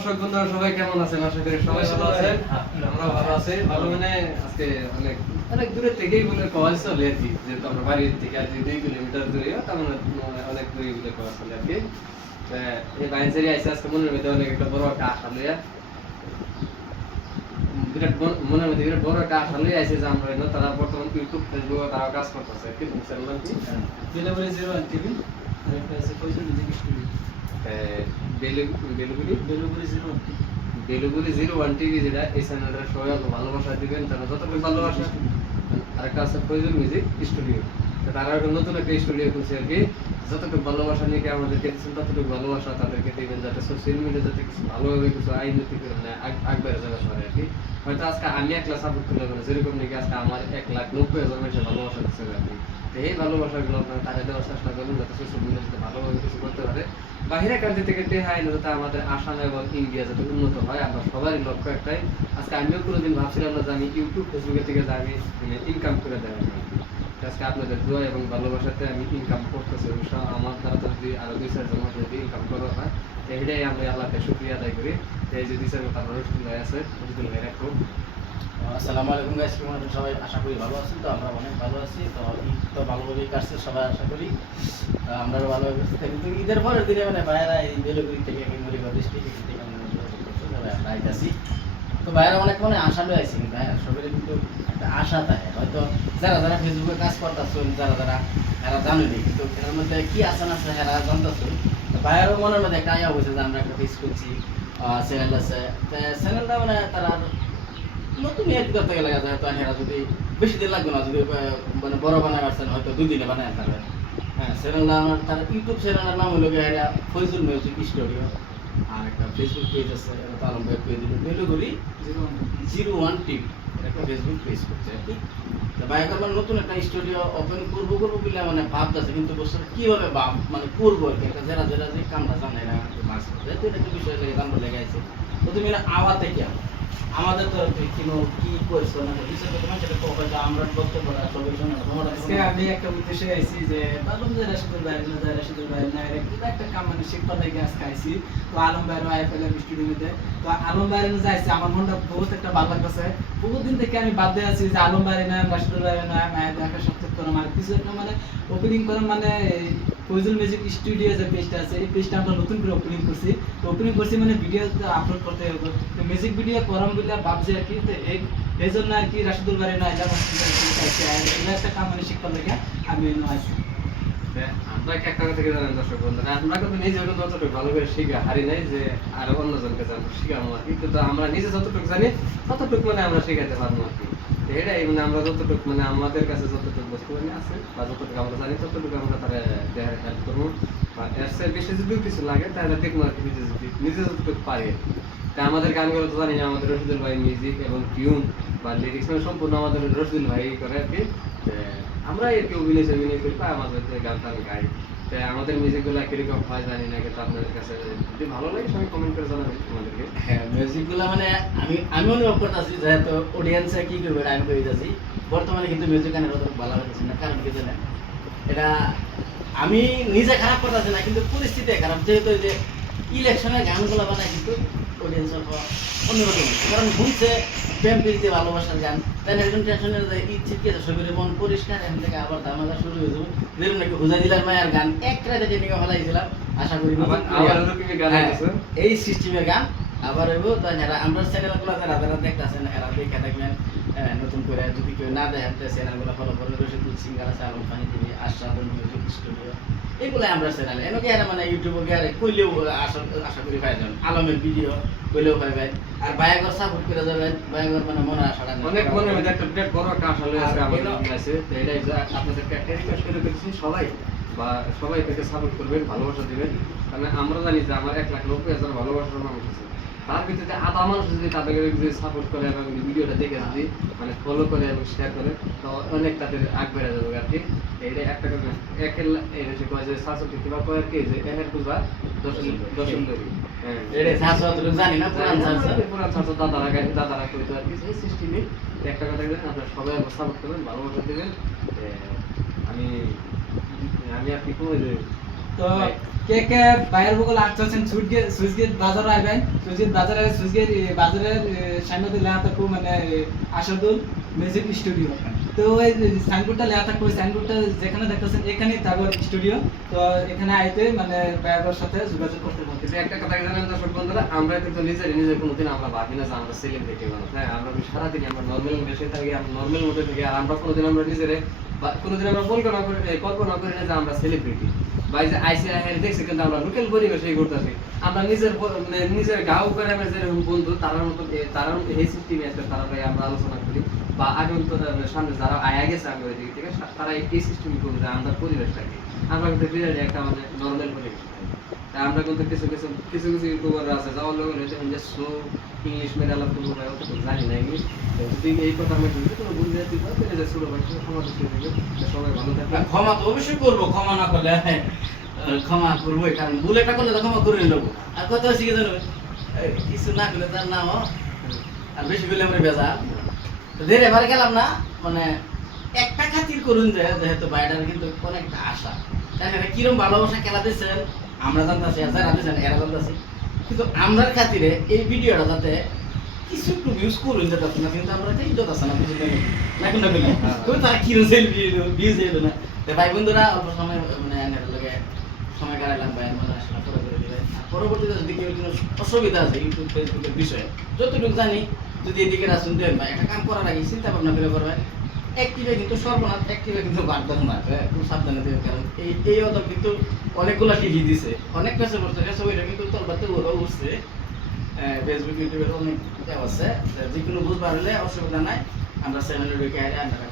দর্শক বন্ধুরা সবাই কেমন আছেন? আশা করি সবাই ভালো আছেন। আমরা ভালো আছি। ভালো মানে আজকে অনেক অনেক দূরে থেকেই বলে কল চলে আর কি, যেহেতু আমরা বাড়ির থেকে আর 2 কিলোমিটার দূরে, তার মানে অনেক দূরে বলে কল চলে আর কি। এই বাইন্সারি আইসে আজকে মনের মধ্যে অনেক একটা বড় একটা আশা লইয়া, বিরাট মনের মধ্যে বিরাট বড় একটা আশা লইয়া আইসে যে আমরা তারা বর্তমান ইউটিউব ফেসবুকে তারা কাজ করতেছে আর কি। চ্যানেল কি ডেলিভারি 01 টিভি আর একটা আছে ফয়জুল মিউজিক স্টুডিও। বেলুগুড়ি 01 টিভি, যেটা এই চ্যানেলটা সবাই ভালোবাসা দিবেন, তারা যতটুকু ভালোবাসা। আর একটা আছে ফয়জুল মিউজিক স্টুডিও, তারা একটা নতুন একটা স্টুডিও খুলছে আর কি। যতটুকু ভালোবাসা নিয়ে আমাদেরকে দিচ্ছেন ততটুকু ভালোবাসা তাদেরকে দিবেন, যাতে সোশ্যাল মিডিয়া যাতে কিছু ভালোভাবে কিছু আইনতি করে মানে আগবাড়ে যাবে সবাই আর কি। হয়তো আজকে আমি একলা সাপোর্ট করলে মানে যেরকম নাকি আজকে আমার 1,90,000 মানুষের ভালোবাসা দিচ্ছে আর কি। তো এই ভালোবাসাগুলো আপনারা তাদের দেওয়ার চেষ্টা করুন, যাতে সোশ্যাল মিডিয়া যাতে ভালোভাবে কিছু করতে পারে। বাহিরে কান্ট্রি থেকে টেহা আইন যাতে আমাদের আসাম এবং ইন্ডিয়া যাতে উন্নত হয়, আমরা সবারই লক্ষ্য একটাই। আজকে আমিও কোনোদিন ভাবছিলাম না যে আমি ইউটিউব ফেসবুকের থেকে যে আমি ইনকাম করে দেওয়া। আজকে আপনাদের দোয়া এবং ভালোবাসাতে আমি ইনকাম করতেছি। অবশ্য আমার দ্বারা তো যদি আরো 2-4 জন মানুষ যদি ইনকাম করা হয়, এটাই আমরা আল্লাহকে শুকরিয়া আদায় করি। এই যে 2-4 জন তারপর রসুল ভাই আছে, রসুল ভাই রাখো। আসসালামু আলাইকুম গাইস, কেমন আছেন সবাই? আশা করি ভালো আছেন। তো আমরা অনেক ভালো আছি। তো ঈদ তো ভালোভাবেই কাটছে, সবাই আশা করি আমরাও ভালোভাবে কাটছি। কিন্তু ঈদের পরের দিনে মানে ভাইয়েরা এই বেলুগুড়ি থেকে কিংবা ডিস্ট্রিক্ট থেকে আমরা আইতাছি। তো ভাইয়েরা অনেক মনে আশা লয়ে আইছি, কিন্তু ভাইয়া সবাই কিন্তু একটা আশা থাকে। হয়তো যারা যারা ফেসবুকে কাজ করতেছেন, যারা যারা এরা জানেনি, কিন্তু এর মধ্যে কি আছে না আছে এরা জানতেছেন। তো ভাইয়েরও মনের মধ্যে একটা আয়া হয়েছে যে আমরা একটা ফেস করছি, চ্যানেল আছে। চ্যানেলটা মানে তারা নতুন এড করতে গেলে হয়তো এরা যদি বেশি দিন লাগবে না, যদি মানে বড় বানায় পারছেন হয়তো 2 দিনে বানায় পারবে। হ্যাঁ, চ্যানেলটা আমার তার ইউটিউব চ্যানেলের নাম হলো এরা ফয়জুল মিউজিক স্টুডিও। আর একটা ফেসবুক পেজ আছে, এটা আলম ভাই পেজ দিল বেলুগুড়ি 01 টিভি, একটা ফেসবুক পেজ করছে আর কি। তো ভাই এখন মানে নতুন একটা স্টুডিও ওপেন করবো বলে মানে ভাবতেছে, কিন্তু বছর কিভাবে ভাব মানে করবো আর কি। একটা যারা যারা যে কামটা জানে না মাস যেহেতু এটা একটা বিষয় লেগে জানবো লেগে আছে। তো তুমি আওয়াতে কি আমাদের তো কি করছো না বিষয়টা তোমার সেটা হয়তো আমরা বক্তব্যটা সবাই শোনো। আজকে আমি একটা উদ্দেশ্যে আইছি যে ভাবলাম যে রাশিদুল ভাই না একটা কাম মানে শিক্ষা লেগে আজকে আইছি। তো আলম ভাইয়ের আইফেল স্টুডিওতে, তো আলম ভাইয়ের যাইছে আমার মনটা বহুত একটা ভালো লাগতেছে। বহুত দিন থেকে আমি বাদ দিয়ে আছি যে আলম ভাইয়ের নাম, রাশিদুল ভাইয়ের নাম দেখা সাক্ষাৎ করা মানে কিছু একটা মানে ওপেনিং করা মানে ফয়জুল মিউজিক স্টুডিও যে পেজটা আছে, এই পেজটা আমরা নতুন করে ওপেনিং করছি মানে ভিডিও আপলোড করতে হবে। তো মিউজিক ভিডিও করাম বলে ভাবছি আর কি। তো এই জন্য আর কি রাশিদুল ভাইয়ের না একটা কাম মানে শিক্ষা লেগে আমি আছি। আমরা একটা কথা থেকে জানেন দর্শক বন্ধুরা, আমরা কিন্তু নিজে যতটুকু ভালো করে শিখে হারি নাই যে আরো অন্যজনকে জানবো শিখাবো আর কি। কিন্তু আমরা নিজে যতটুকু জানি ততটুকু মানে আমরা শিখাতে পারবো আর কি। এটাই মানে আমরা যতটুকু মানে আমাদের কাছে যতটুকু বস্তু মানে আছে বা যতটুকু আমরা জানি ততটুকু আমরা তারা দেখার হেল্প করবো। বা এর চেয়ে বেশি যদি কিছু লাগে তাহলে দেখবো আর কি, নিজে যতটুকু পারি। তা আমাদের গানগুলো তো জানি না, আমাদের রশিদুল ভাই মিউজিক এবং টিউন বা লিরিক্স মানে সম্পূর্ণ আমাদের রশিদুল ভাই করে আর কি। আমরা আর কি অভিনয় করি বা আমাদের গান টান গাই। তাই আমাদের মিউজিকগুলো কিরকম হয় জানি না, কিন্তু আপনাদের কাছে যদি ভালো লাগে সবাই কমেন্ট করে জানাবেন আমাদেরকে। হ্যাঁ, মিউজিকগুলো মানে আমি অনুভব করতেছি যেহেতু অডিয়েন্সে কি করবে আমি করে দিতেছি। বর্তমানে কিন্তু মিউজিক গানের অত ভালো হচ্ছে না, কারণ কি জানেন, এটা আমি নিজে খারাপ করতেছি না, কিন্তু পরিস্থিতি খারাপ। যেহেতু যে ইলেকশনের গানগুলো বানায় কিন্তু অডিয়েন্সের অন্যরকম, কারণ শুনছে প্রেম প্রীতি ভালোবাসার গান, তাই একজন টেনশনের ইচ্ছে কি আছে শরীরে মন পরিষ্কার, এখন থেকে আবার ধামাকা শুরু হয়ে যাবো। যেরকম নাকি হুজা দিলার মায়ের গান এক রাতে ট্রেনিংয়ে ফেলাইছিলাম, আশা করি এই সিস্টেমের গান আবার হইব। তাই আমরা চ্যানেলগুলো যারা যারা দেখতেছেন এরা দেখে থাকবেন। নতুন করে যদি কেউ না দেখেন চ্যানেলগুলো ফলো করবেন। রশিদুল সিঙ্গার আছে, আলম পানি টিভি, আশরাফুল মিউজিক স্টুডিও, এগুলো আমরা চ্যানেল এনেকে আর মানে ইউটিউবে গিয়ে কইলেও আশা করি পাই যাবেন। আলমের ভিডিও কইলেও পাইবেন। আর বায়াগর সাপোর্ট করে যাবেন, বায়াগর মানে মনে আশাটা অনেক মনে মধ্যে একটা বিরাট বড় একটা আশা লয়ে আছে আমাদের কাছে। তো এটাই আপনাদেরকে একটা রিকোয়েস্ট করে করছি, সবাই বা সবাই থেকে সাপোর্ট করবেন, ভালোবাসা দিবেন। কারণ আমরা জানি যে আমার 1,90,000 ভালোবাসার মানুষ আছে, তার ভিতরে আধা মানুষ যদি তাদেরকে যদি সাপোর্ট করে এবং ভিডিওটা দেখে যদি মানে ফলো করে এবং শেয়ার করে, তো অনেক তাদের আগ বেড়ে যাবে আর কি। এইটা একটা কথা একের এই কয় যে শাসক কিংবা কয়ের কি যে এহের পূজা দশম দেবী। হ্যাঁ, এটা শাসক জানি না, পুরান শাসক দাদারা কইতো আর কি। এই সিস্টেমে একটা কথা বলেন, আপনারা সবাই সাপোর্ট করবেন, ভালোবাসা দেবেন। আমি আমি আর কি কোনো যে তো কে কে বাইরের বগল আসছেন সুইচগেট বাজার আইবেন সুইচগেট বাজারের সামনে লেখা থাকবো মানে আশাদুল মিউজিক স্টুডিও। তো ওই সাইনবোর্ডটা লেখা থাকবো, সাইনবোর্ডটা যেখানে দেখতেছেন এখানেই তারপর স্টুডিও। তো এখানে আইতে মানে বাইরের সাথে যোগাযোগ করতে পারবেন। কিন্তু একটা কথা কি জানেন দর্শক বন্ধুরা, আমরা কিন্তু নিজে কোনোদিন আমরা ভাবি না যে আমরা সেলিব্রিটি মানুষ। হ্যাঁ, আমরা সারাদিন আমরা নর্মাল বেশি থাকি, আমরা নর্মাল মধ্যে থাকি, আর আমরা কোনোদিন আমরা নিজেরে কোনোদিন আমরা কল্পনা করি না যে আমরা সেলিব্রিটি বা এই যে আইসিআই দেখছি, কিন্তু আমরা লোকাল পরিবেশেই ঘুরতেছি। আমরা মানে নিজের গাঁও গ্রামের যেরকম বন্ধু তারার মতো তারা এই সিস্টেমে আছে, তারা আমরা আলোচনা করি বা আগন্তর সামনে যারা আয়া গেছে আমাদের দিক থেকে তারা এই সিস্টেম করবে যে আমরা পরিবেশটাকে আমরা কিন্তু বিরাট একটা মানে নর্মাল পরিবেশ। তাই আমরা কিন্তু কিছু ইউটিউবার আছে যাওয়ার লোক যেমন যে স্লো ইংলিশ মেডাল করবো ভাই অত জানি না ইংলিশ। যদি এই কথা আমি যদি কোনো ভুল দিয়ে দিই তাহলে যে ছোটো ভাই সমাজ সবাই ভালো থাকবে। ক্ষমা তো অবশ্যই করবো, ক্ষমা না করলে ক্ষমা করবোই, কারণ ভুল একটা করলে তো ক্ষমা করে নেবো। আর কত শিখে জানো কিছু না করলে তার নাম আর বেশি করলে আমরা বেজা ধীরে এবারে গেলাম না, মানে একটা খাতির করুন যে যেহেতু বাইরের কিন্তু অনেকটা আশা, তাই না? কিরম ভালোবাসা খেলা দিচ্ছেন আমরা জানতেছি, আর যারা দিচ্ছেন এরা জানতেছি, কিন্তু আমরার খাতিরে এই ভিডিওটা যাতে কিছু একটু ভিউজ করুন যেতে না, কিন্তু আমরা তো ইজ্জত আছে না বুঝলেন না, কোনটা বলি তো তারা কিরম ভিউজ এলো না। তো ভাই বন্ধুরা অল্প সময় মানে এর লগে সময় কাটাইলাম, ভাই মানে আসলে পরে করে দিবেন। পরবর্তীতে যদি কেউ কোনো অসুবিধা আছে ইউটিউব ফেসবুকের বিষয়ে যতটুকু জানি, যদি এদিকে আসুন দেন ভাই একটা কাম করার আগে চিন্তা ভাবনা করে করবেন। অ্যাক্টিভে কিন্তু সর্বনাশ, অ্যাক্টিভে কিন্তু বাড়তেন না, খুব সাবধানে দেবেন, কারণ এই অদম কিন্তু অনেকগুলা টিভি দিছে, অনেক পেছে পড়ছে, ছবিটা কিন্তু তলবাতে ওরাও উঠছে। ফেসবুক ইউটিউবের অনেক আছে, যে কোনো বুঝবার হলে অসুবিধা নাই, আমরা চ্যানেলে ঢুকে আপনারা